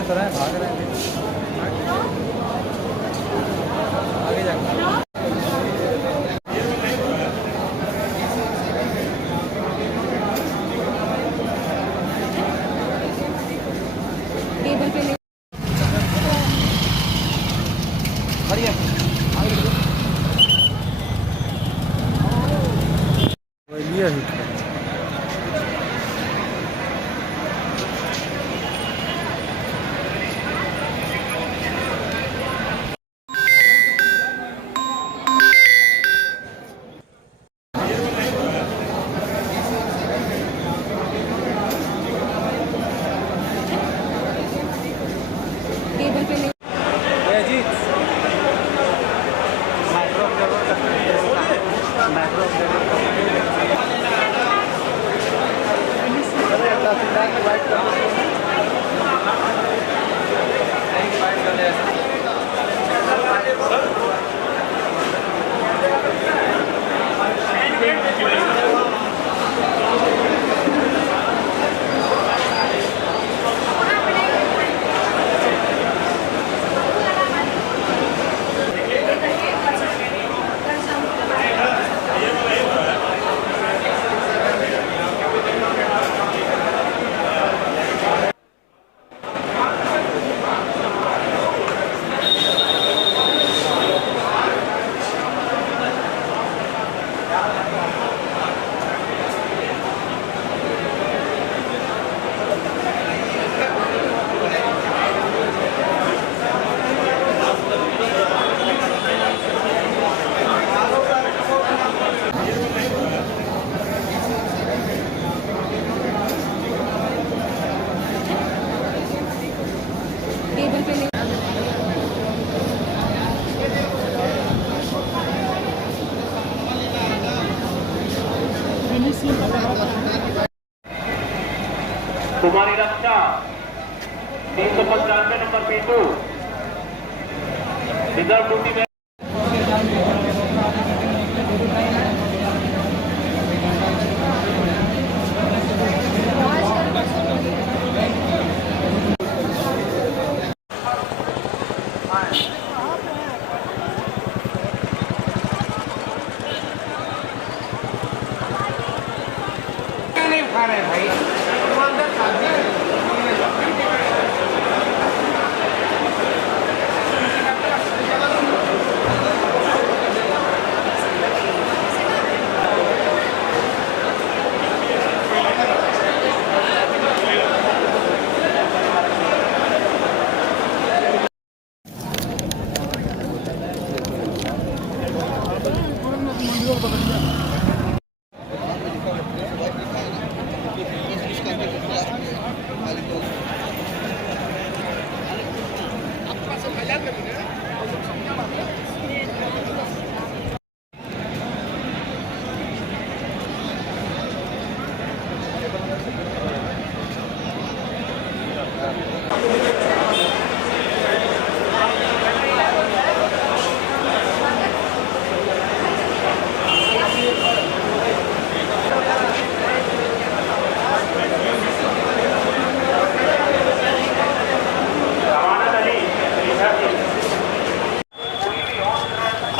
रहे तो रहे, भाग रहे हैं आगे जाकर। टेबल पे बढ़िया लिया हिट कर। टेबल पे कुमारी रक्षा 395 नंबर पीटू रिजर्व ड्यूटी में। नहीं खा रहे भाई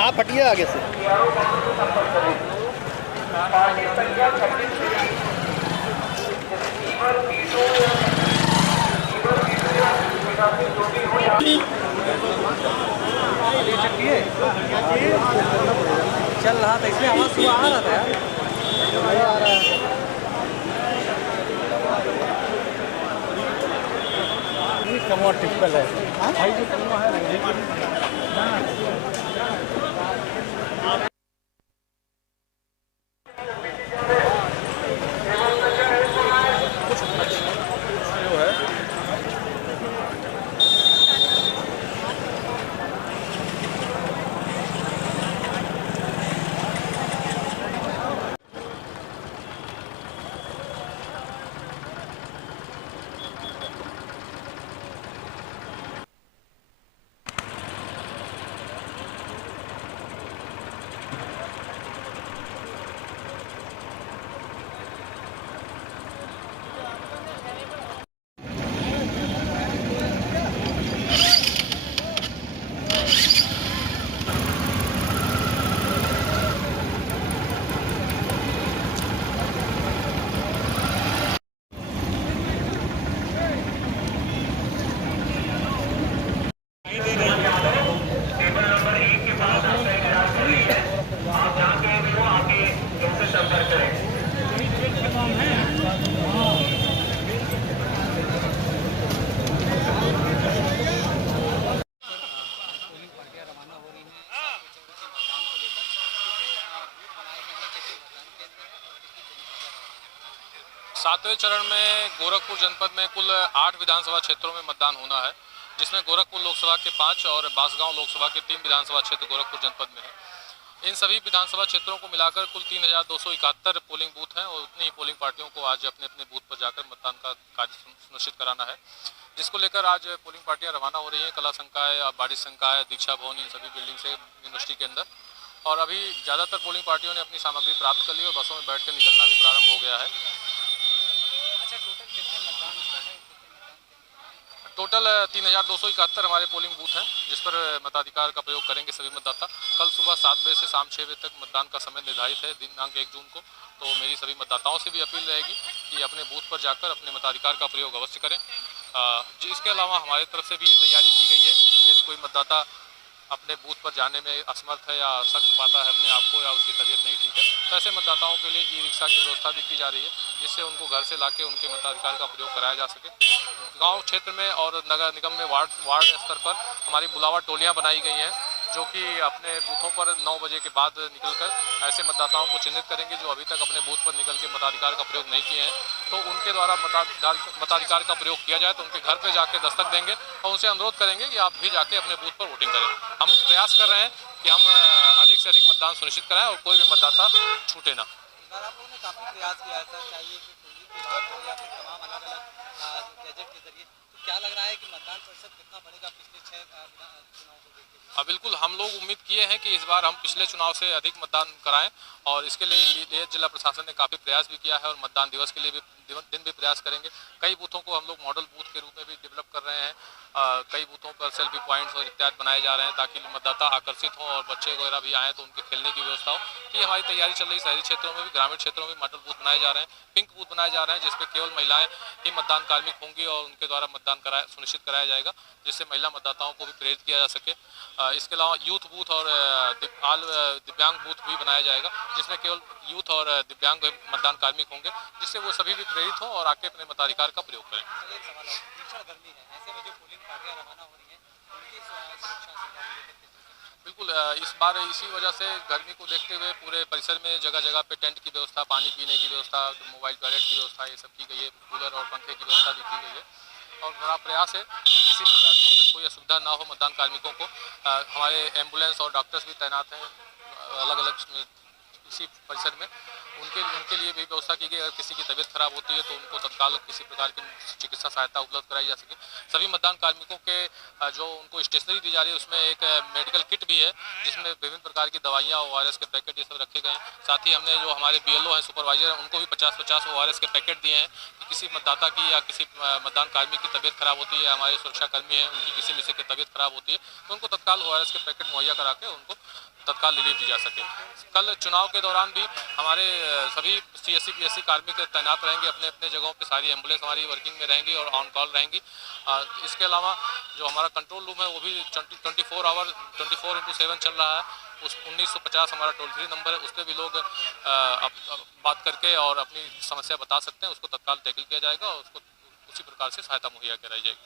आप हटिए आगे से। चल रहा था इसमें आवाज सुबह आ रहा था यार, आ रहा है। कमवा टिप्पल है भाई, जो कमवा है सातवें चरण में गोरखपुर जनपद में कुल 8 विधानसभा क्षेत्रों में मतदान होना है, जिसमें गोरखपुर लोकसभा के 5 और बांसगांव लोकसभा के 3 विधानसभा क्षेत्र गोरखपुर जनपद में है। इन सभी विधानसभा क्षेत्रों को मिलाकर कुल 3271 पोलिंग बूथ हैं और उतनी ही पोलिंग पार्टियों को आज अपने अपने बूथ पर जाकर मतदान का कार्य सुनिश्चित कराना है, जिसको लेकर आज पोलिंग पार्टियां रवाना हो रही हैं कला संकाय, बारिश संकाय, दीक्षा भवन, इन सभी बिल्डिंग से यूनिवर्सिटी के अंदर। और अभी ज़्यादातर पोलिंग पार्टियों ने अपनी सामग्री प्राप्त कर ली और बसों में बैठकर निकलना भी प्रारंभ हो गया है। टोटल 3271 हमारे पोलिंग बूथ हैं, जिस पर मताधिकार का प्रयोग करेंगे सभी मतदाता। कल सुबह 7 बजे से शाम 6 बजे तक मतदान का समय निर्धारित है, दिनांक 1 जून को। तो मेरी सभी मतदाताओं से भी अपील रहेगी कि अपने बूथ पर जाकर अपने मताधिकार का प्रयोग अवश्य करें। इसके अलावा हमारी तरफ से भी ये तैयारी की गई है, यदि कोई मतदाता अपने बूथ पर जाने में असमर्थ है या सख्त पाता है अपने आप को या उसकी तबीयत नहीं ठीक है, तो ऐसे मतदाताओं के लिए ई रिक्शा की व्यवस्था भी की जा रही है, जिससे उनको घर से लाके उनके मताधिकार का प्रयोग कराया जा सके। गांव क्षेत्र में और नगर निगम में वार्ड स्तर पर हमारी बुलावा टोलियां बनाई गई हैं, जो कि अपने बूथों पर 9 बजे के बाद निकलकर ऐसे मतदाताओं को चिन्हित करेंगे जो अभी तक अपने बूथ पर निकल के मताधिकार का प्रयोग नहीं किए हैं। तो उनके द्वारा मताधिकार का प्रयोग किया जाए तो उनके घर पर जाके दस्तक देंगे और उनसे अनुरोध करेंगे कि आप भी जाके अपने बूथ पर वोटिंग करें। हम प्रयास कर रहे हैं कि हम अधिक से अधिक मतदान सुनिश्चित कराएं और कोई भी मतदाता छूटे ना। आप लोगों ने काफ़ी प्रयास किया है सर, चाहिए कि टोली की बात हो या फिर तमाम अलग-अलग गैजेट के जरिए, तो क्या लग रहा है कि मतदान प्रतिशत कितना बढ़ेगा पिछले 6 चुनाव को देखते हुए? बिल्कुल, हम लोग उम्मीद किए हैं कि इस बार हम पिछले चुनाव से अधिक मतदान कराएं और इसके लिए जिला प्रशासन ने काफ़ी प्रयास भी किया है और मतदान दिवस के लिए भी दिन भी प्रयास करेंगे। कई बूथों को हम लोग मॉडल बूथ के रूप में भी डेवलप कर रहे हैं। कई बूथों पर सेल्फी पॉइंट्स और इत्यादि बनाए जा रहे हैं ताकि मतदाता आकर्षित हों और बच्चे वगैरह भी आएँ तो उनके खेलने की व्यवस्था हो। ये हमारी तैयारी चल रही है। शहरी क्षेत्रों में भी, ग्रामीण क्षेत्रों में मॉडल बूथ बनाए जा रहे हैं, पिंक बूथ बनाए जा रहे हैं, जिसपे केवल महिलाएं ही मतदान कार्मिक होंगी और उनके द्वारा मतदान सुनिश्चित कराया जाएगा, जिससे महिला मतदाताओं को भी प्रेरित किया जा सके। इसके अलावा यूथ बूथ और दिव्यांग बूथ भी बनाया जाएगा, जिसमें केवल यूथ और दिव्यांग मतदान कार्मिक होंगे, जिससे वो सभी भी प्रेरित हों और आके अपने मताधिकार का प्रयोग करें। एक सवाल है, भीषण गर्मी है, ऐसे में जो पोलिंग पार्टियां रवाना हो रही हैं, उनकी सुरक्षा बिल्कुल, इस बार इसी वजह से गर्मी को देखते हुए पूरे परिसर में जगह जगह पे टेंट की व्यवस्था, पानी पीने की व्यवस्था, मोबाइल टॉयलेट की व्यवस्था, ये सब की गई है। कूलर और पंखे की व्यवस्था भी की गई है और हमारा प्रयास है कि किसी प्रकार की कोई असुविधा ना हो मतदान कार्मिकों को। हमारे एम्बुलेंस और डॉक्टर्स भी तैनात हैं अलग अलग इसी परिसर में, उनके लिए भी व्यवस्था की गई। अगर किसी की तबीयत खराब होती है तो उनको तत्काल किसी प्रकार की चिकित्सा सहायता उपलब्ध कराई जा सके। सभी मतदान कार्मिकों के जो उनको स्टेशनरी दी जा रही है उसमें एक मेडिकल किट भी है, जिसमें विभिन्न प्रकार की दवाइयाँ, ORS के पैकेट ये सब रखे गए हैं। साथ ही हमने जो हमारे BLO हैं, सुपरवाइजर हैं, उनको भी 50-50 ORS के पैकेट दिए हैं कि किसी मतदाता की या किसी मतदान कार्मिक की तबीयत खराब होती है, हमारे सुरक्षाकर्मी हैं उनकी किसी में से की तबीयत खराब होती है तो उनको तत्काल ORS के पैकेट मुहैया करा के उनको तत्काल रिलीफ दी जा सके। कल चुनाव के दौरान भी हमारे सभी CSC PSC कार्मिक तैनात रहेंगे अपने अपने जगहों पे। सारी एम्बुलेंस हमारी वर्किंग में रहेंगी और ऑन कॉल रहेंगी। इसके अलावा जो हमारा कंट्रोल रूम है वो भी 24/7 चल रहा है। उस 1950 हमारा टोल फ्री नंबर है, उस पर भी लोग बात करके और अपनी समस्या बता सकते हैं, उसको तत्काल टैकल किया जाएगा और उसको उसी प्रकार से सहायता मुहैया कराई जाएगी।